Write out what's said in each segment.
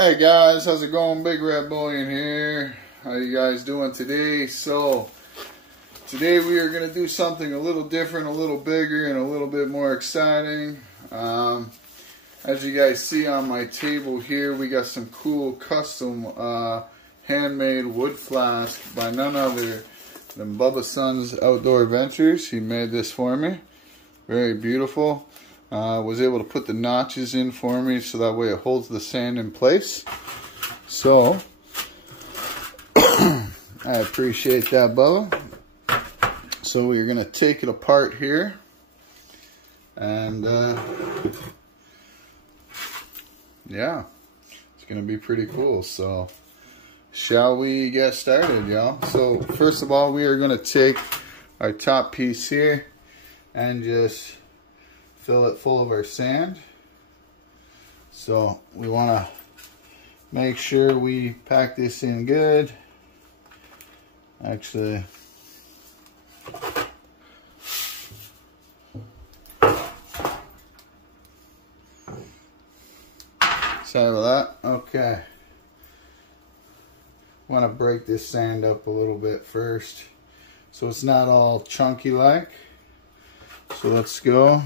Hey guys, how's it going? Big Red Bullion here. How you guys doing today? So, today we are going to do something a little different, a little bigger, and a little bit more exciting. As you guys see on my table here, we got some cool custom handmade wood flask by none other than Bubba Son's Outdoor Adventures. He made this for me. Very beautiful. Was able to put the notches in for me so that way it holds the sand in place. So, I appreciate that, Bubba. So we're going to take it apart here. And, yeah, it's going to be pretty cool. So, shall we get started, y'all? So, first of all, we are going to take our top piece here and just fill it full of our sand. So we want to make sure we pack this in good. Actually, sorry about that. Okay, want to break this sand up a little bit first so it's not all chunky like. So let's go.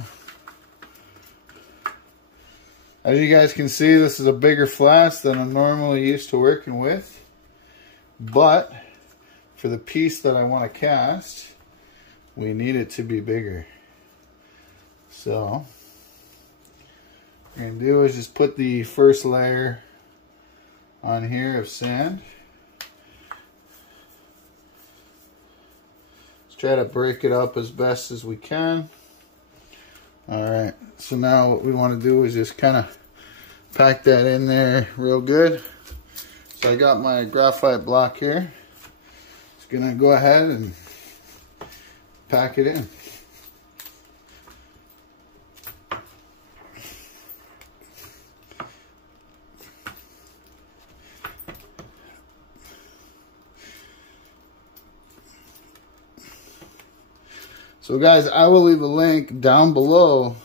As you guys can see, this is a bigger flask than I'm normally used to working with. But for the piece that I want to cast, we need it to be bigger. So what we're going to do is just put the first layer on here of sand. Let's try to break it up as best as we can. Alright, so now what we want to do is just kind of pack that in there real good. So I got my graphite block here. Just going to go ahead and pack it in. So guys, I will leave a link down below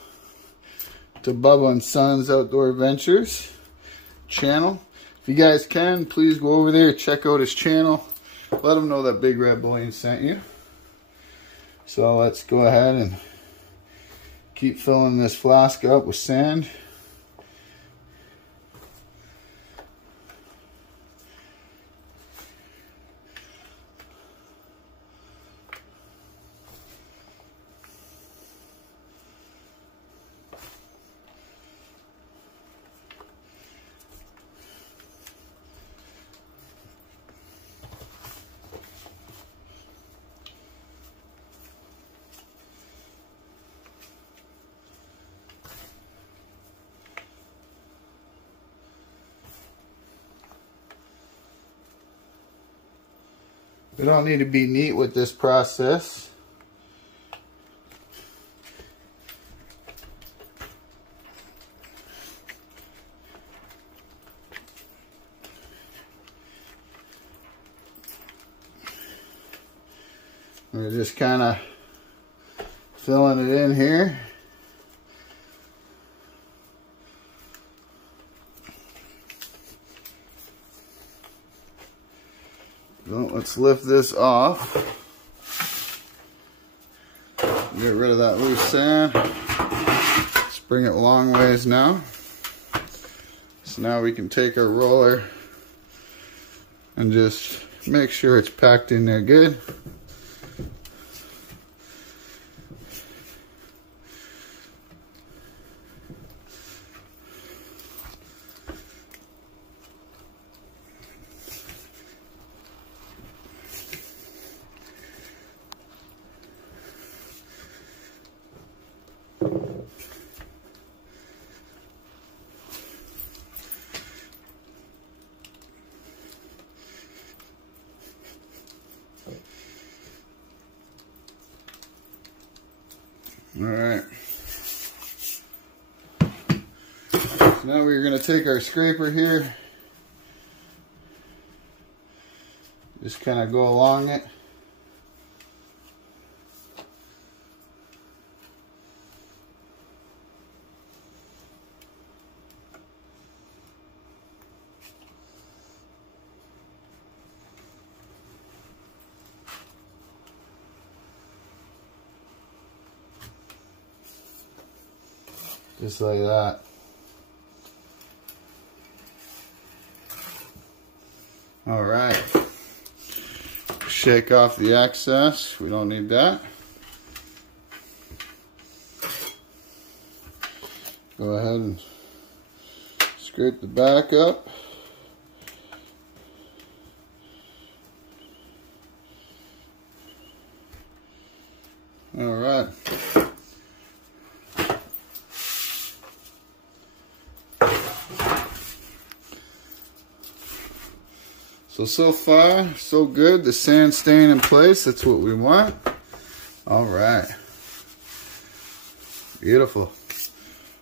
to Bubba and Son's Outdoor Adventures channel. If you guys can, please go over there, check out his channel. Let him know that Big Red Bullion sent you. So let's go ahead and keep filling this flask up with sand. We don't need to be neat with this process. We're just kind of filling it in here. Well, let's lift this off. Get rid of that loose sand. Let's bring it a long ways now. So now we can take our roller and just make sure it's packed in there good. Alright, so now we're going to take our scraper here, just kind of go along it. Just like that. All right. Shake off the excess. We don't need that. Go ahead and scrape the back up. All right. So far, so good. The sand staying in place. That's what we want. All right. Beautiful.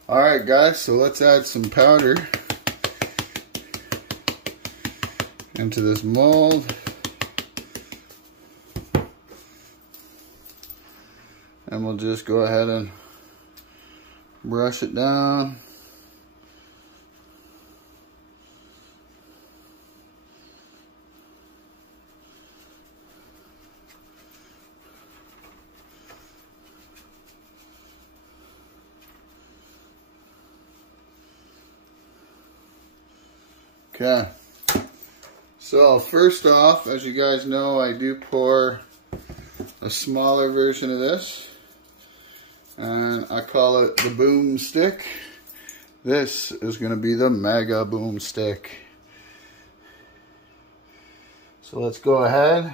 All right, guys. So let's add some powder into this mold. And we'll just go ahead and brush it down. Okay, so first off, as you guys know, I do pour a smaller version of this, and I call it the Boom Stick. This is going to be the Maga Boom Stick. So let's go ahead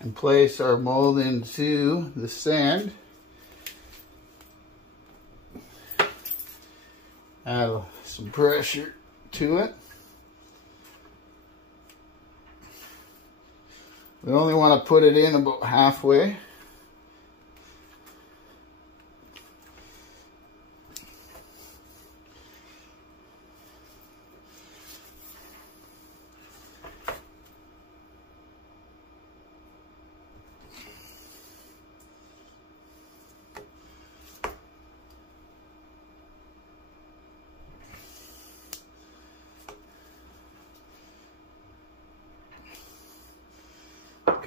and place our mold into the sand. Add some pressure to it. We only want to put it in about halfway.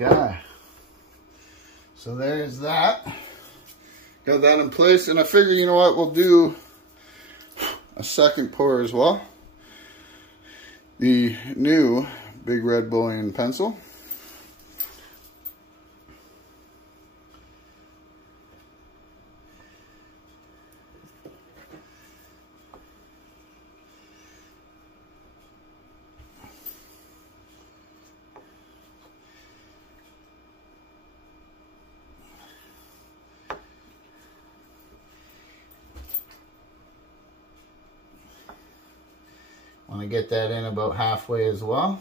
Okay, so there's that. Got that in place, and I figure, you know what, we'll do a second pour as well. The new Big Red Bullion pencil. Want to get that in about halfway as well.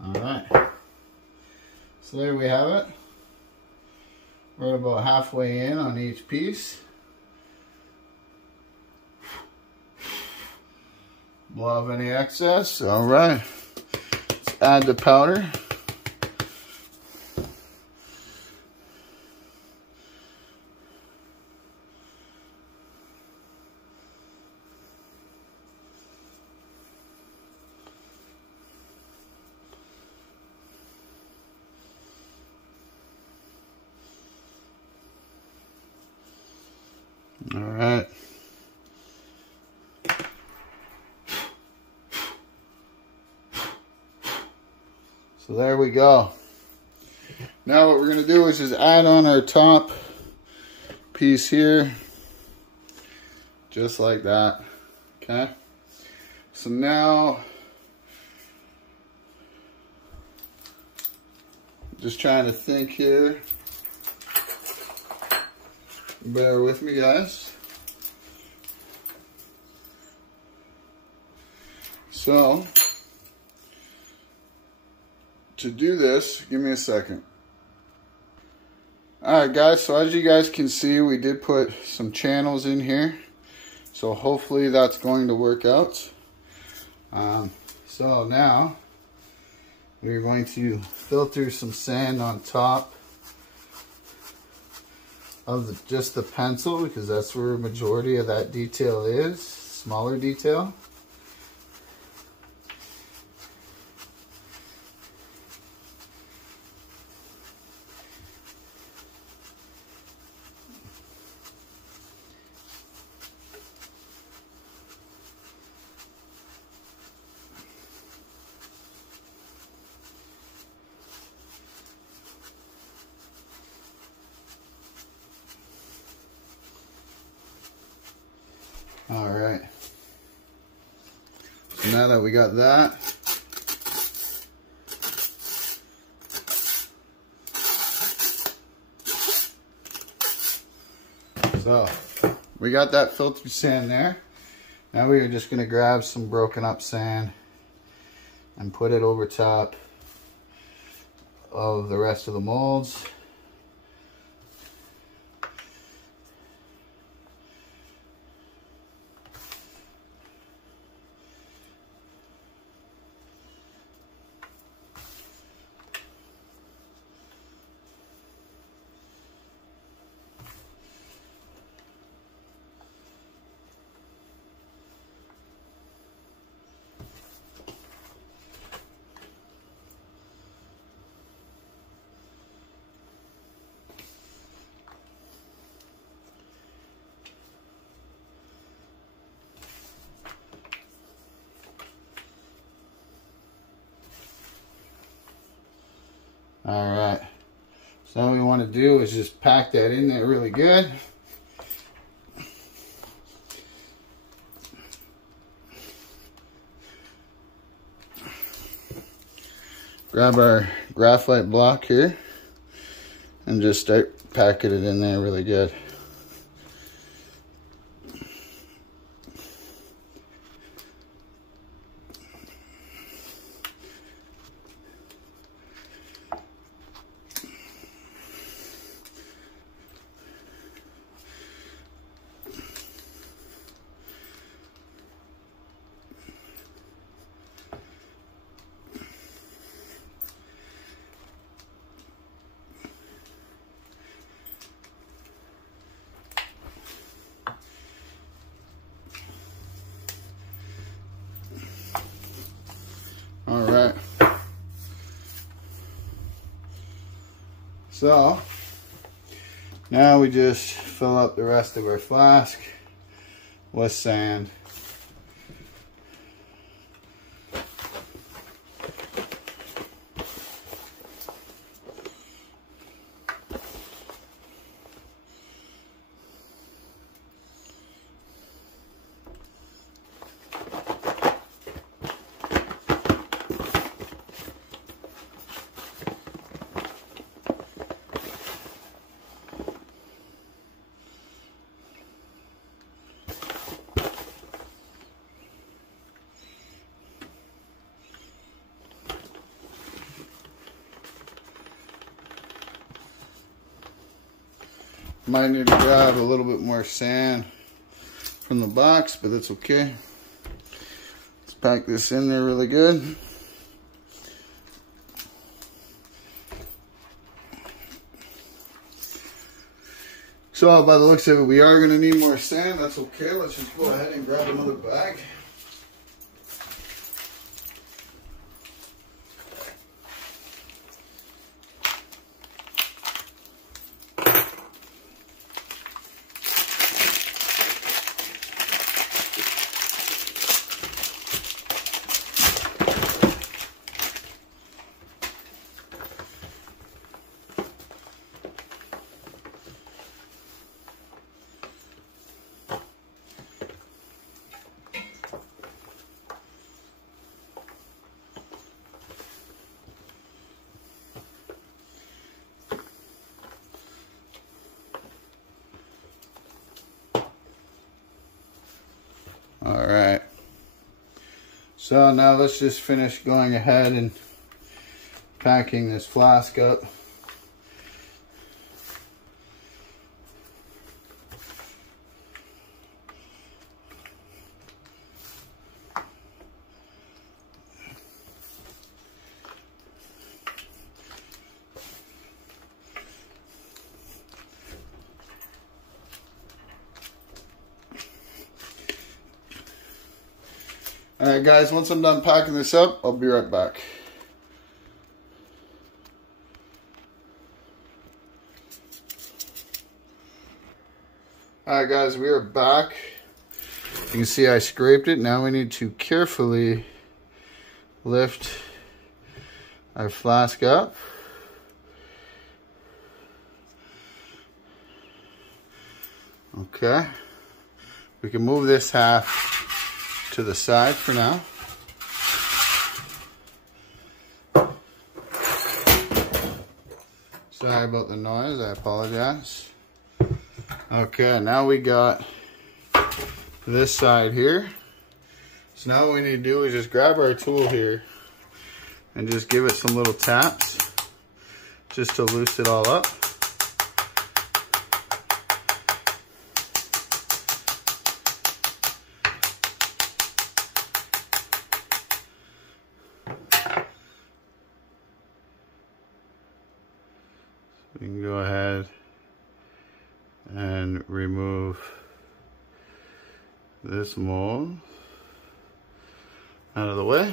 All right. So there we have it. We're about halfway in on each piece. Blow off any excess. All right. Let's add the powder. All right. So there we go. Now what we're going to do is just add on our top piece here. Just like that. Okay. So now, just trying to think here. Bear with me, guys. So, to do this, give me a second. Alright guys, so as you guys can see, we did put some channels in here. So hopefully that's going to work out. So now, we're going to filter some sand on top of just the pencil, because that's where a majority of that detail is, smaller detail. now that we got that, so we got that filtered sand there. Now we are just going to grab some broken up sand and put it over top of the rest of the molds. Alright, so all we want to do is just pack that in there really good. Grab our graphite block here and just start packing it in there really good. Alright, so now we just fill up the rest of our flask with sand. Might need to grab a little bit more sand from the box, but that's okay. Let's pack this in there really good. So by the looks of it, we are going to need more sand. That's okay. Let's just go ahead and grab another bag. Alright, so now let's just finish going ahead and packing this flask up. Alright guys, once I'm done packing this up, I'll be right back. Alright guys, we are back. You can see I scraped it. Now we need to carefully lift our flask up. Okay. We can move this half to the side for now. Sorry about the noise, I apologize. Okay, now we got this side here. So now what we need to do is just grab our tool here and just give it some little taps just to loosen it all up. We can go ahead and remove this mold out of the way.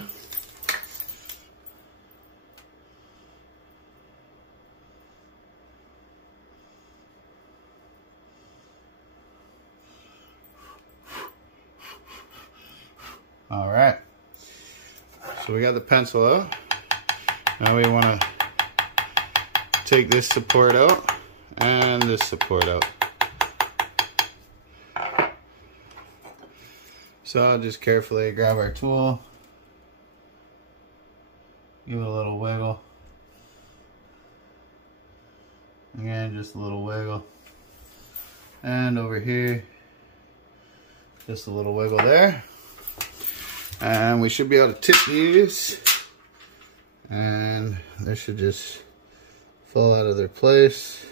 All right, so we got the pencil out. Now we want to take this support out and this support out. So I'll just carefully grab our tool, give it a little wiggle. Again, just a little wiggle. And over here, just a little wiggle there. And we should be able to tip these, and they should just fall out of their place.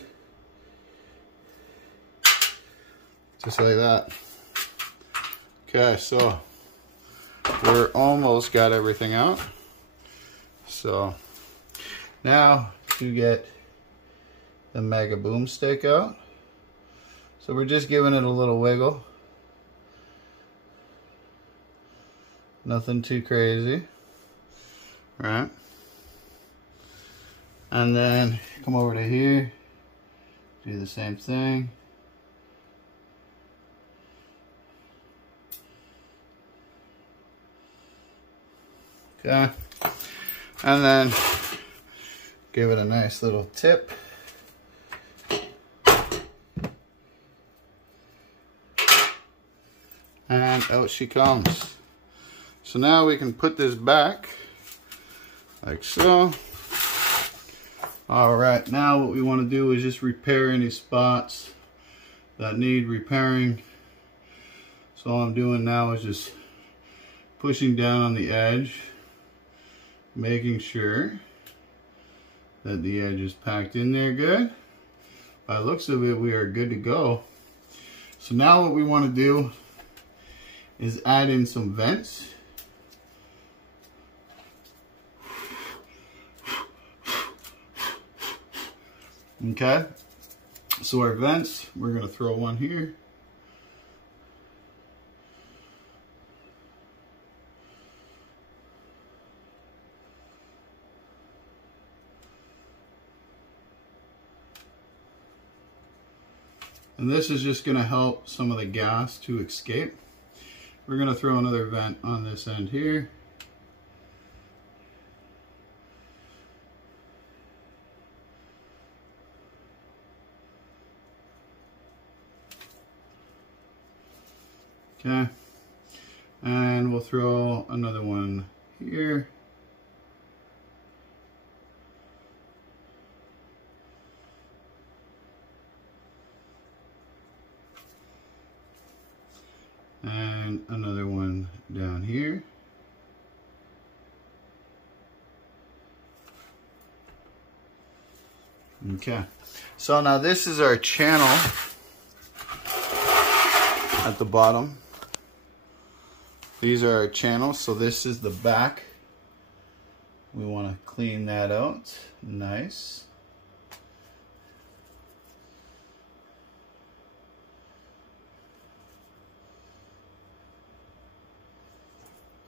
Just like that. Okay, so we're almost got everything out. So now to get the Maga Boom Stick out. So we're just giving it a little wiggle. Nothing too crazy, right? And then come over to here, do the same thing. Okay, and then give it a nice little tip. And out she comes. So now we can put this back like so. All right, now what we want to do is just repair any spots that need repairing. So all I'm doing now is just pushing down on the edge, making sure that the edge is packed in there good. By the looks of it, we are good to go. So now what we want to do is add in some vents. Okay, so our vents, we're going to throw one here. And this is just going to help some of the gas to escape. We're going to throw another vent on this end here. Okay, and we'll throw another one here. And another one down here. Okay, so now this is our channel at the bottom. These are our channels, so this is the back. We want to clean that out. Nice.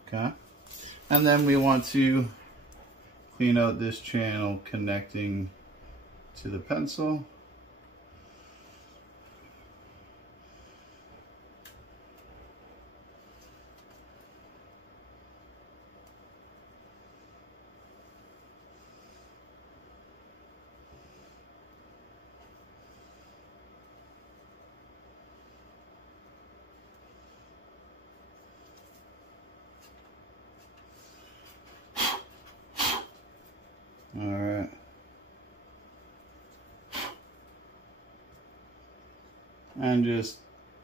Okay, and then we want to clean out this channel connecting to the pencil. All right. and just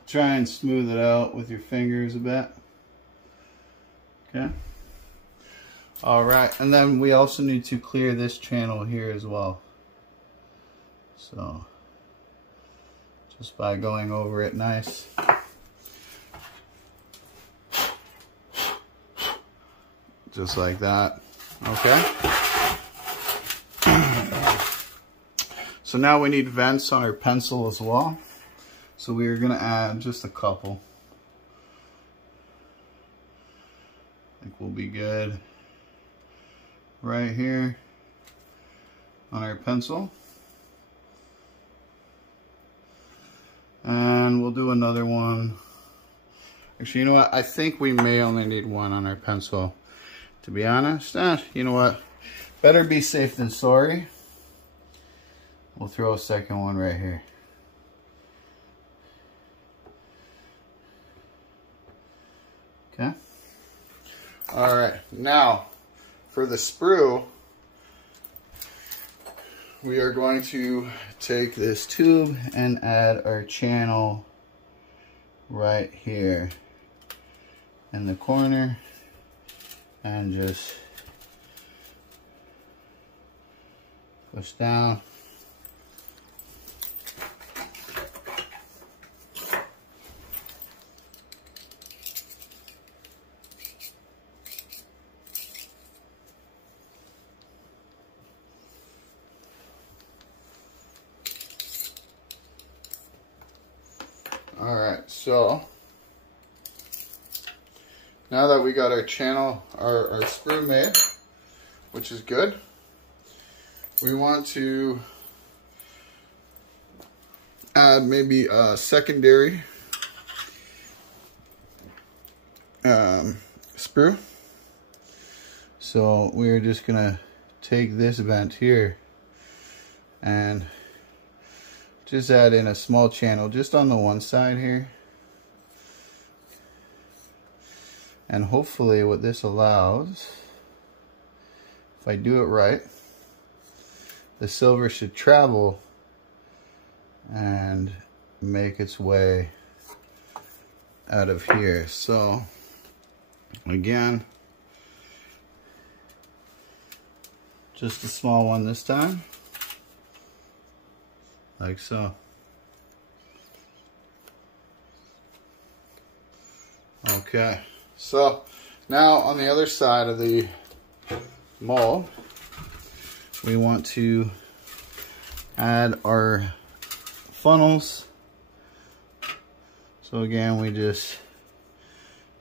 try and smooth it out with your fingers a bit. Okay. Alright, and then we also need to clear this channel here as well. So, just by going over it nice. Just like that. Okay. So now we need vents on our pencil as well. So we are going to add just a couple. I think we'll be good right here on our pencil. And we'll do another one. Actually, you know what? I think we may only need one on our pencil. To be honest, you know what? Better be safe than sorry. We'll throw a second one right here. Okay. Alright, now for the sprue, we are going to take this tube and add our channel right here in the corner. And just push down. All right, so now that we got our channel, our sprue made, which is good, we want to add maybe a secondary sprue. So we're just gonna take this vent here and just add in a small channel just on the one side here. And hopefully what this allows, if I do it right, the silver should travel and make its way out of here. So again, just a small one this time, like so. Okay. So now on the other side of the mold, we want to add our funnels. So again, we just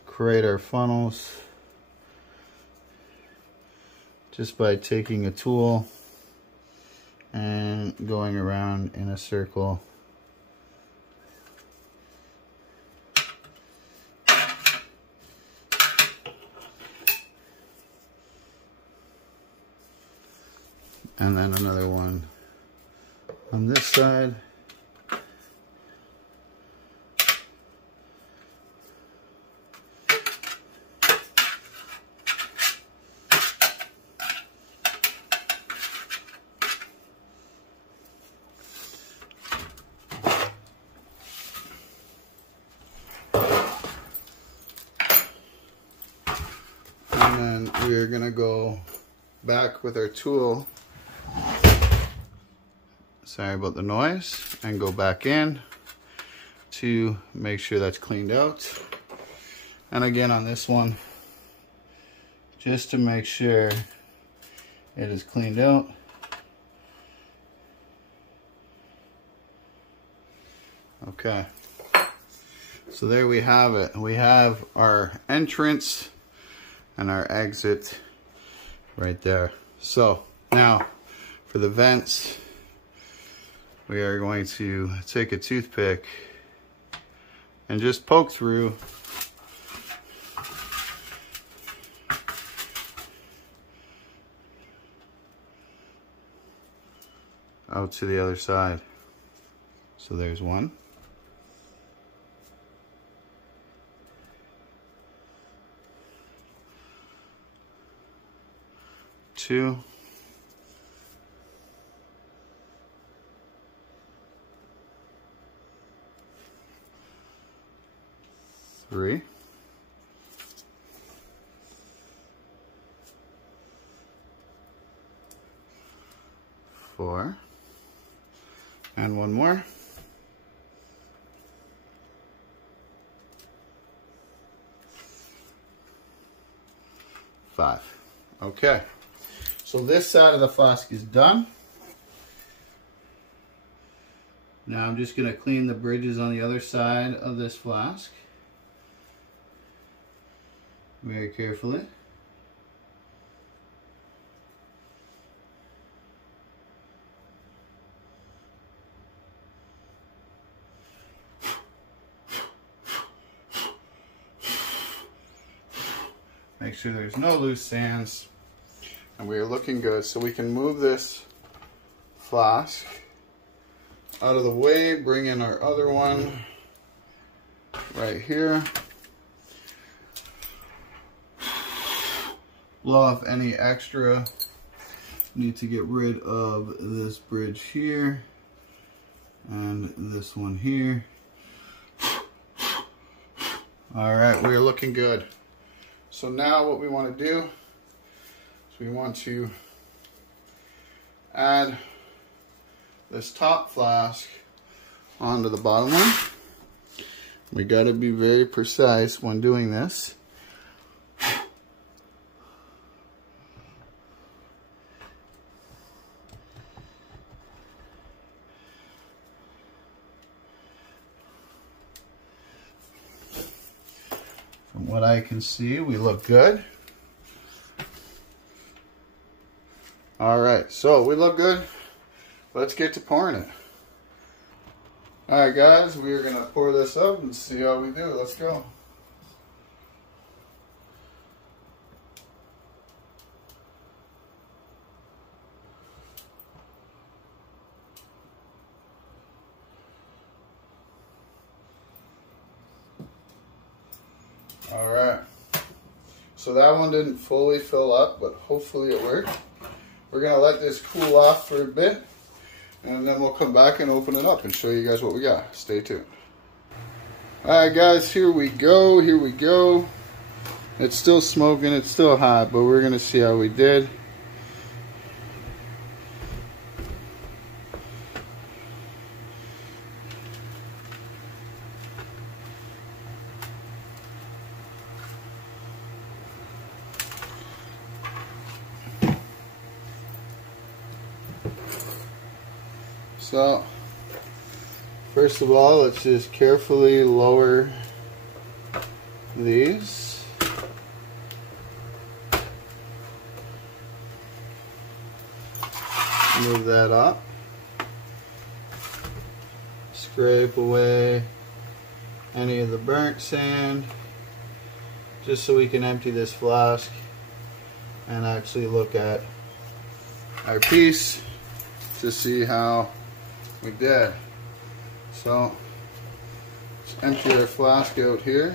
create our funnels just by taking a tool and going around in a circle. And then another one on this side. And then we're gonna go back with our tool. Sorry about the noise, and go back in to make sure that's cleaned out. And again on this one, just to make sure it is cleaned out. Okay, so there we have it. We have our entrance and our exit right there. So now for the vents, we are going to take a toothpick and just poke through out to the other side. So there's one. Two. 4. And one more. 5. Okay. So this side of the flask is done. Now I'm just going to clean the bridges on the other side of this flask. Very carefully. Make sure there's no loose sands. And we are looking good. So we can move this flask out of the way, bring in our other one right here. Blow off any extra. Need to get rid of this bridge here and this one here. All right, we are looking good. So now what we want to do is we want to add this top flask onto the bottom one. We got to be very precise when doing this. From what I can see, we look good. All right, so we look good. Let's get to pouring it. All right, guys, we are gonna pour this up and see how we do. Let's go. All right, so that one didn't fully fill up, but hopefully it worked. We're gonna let this cool off for a bit, and then we'll come back and open it up and show you guys what we got. Stay tuned. All right, guys, here we go, here we go. It's still smoking, it's still hot, but we're gonna see how we did. So, first of all, let's just carefully lower these. Move that up. Scrape away any of the burnt sand, just so we can empty this flask and actually look at our piece to see how we did. So let's empty our flask out here.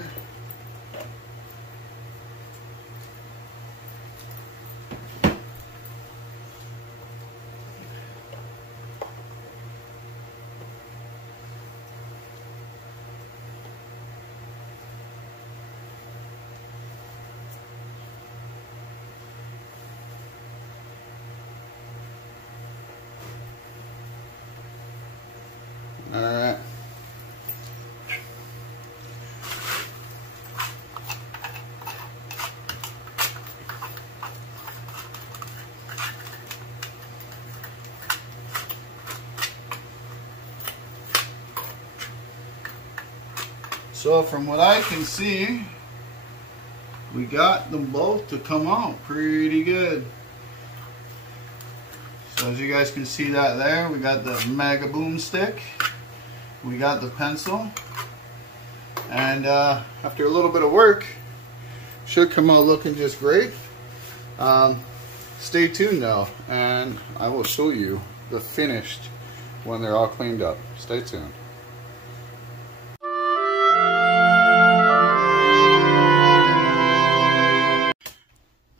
All right. So from what I can see, we got them both to come out pretty good. So as you guys can see that there, we got the Maga Boom Stick. We got the pencil, and after a little bit of work, should come out looking just great. Stay tuned though, and I will show you the finished when they're all cleaned up. Stay tuned.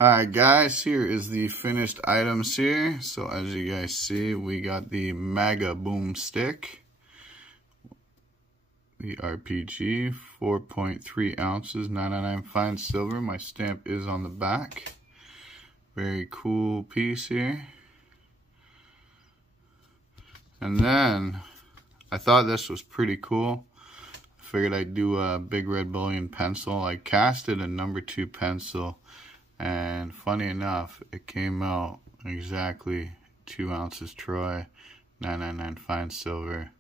Alright guys, here is the finished items here. So as you guys see, we got the Maga Boom Stick. The RPG, 4.3 ounces, 999 fine silver. My stamp is on the back. Very cool piece here. And then I thought this was pretty cool. I figured I'd do a big red bullion pencil. I casted a number 2 pencil, and funny enough, it came out exactly 2 ounces Troy, 999 fine silver.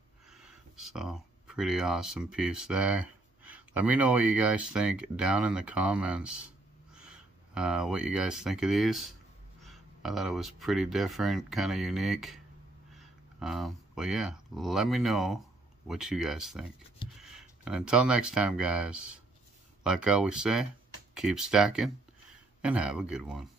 So pretty awesome piece there. Let me know what you guys think down in the comments. What you guys think of these. I thought it was pretty different, kind of unique. But yeah, let me know what you guys think. And until next time, guys, like I always say, keep stacking and have a good one.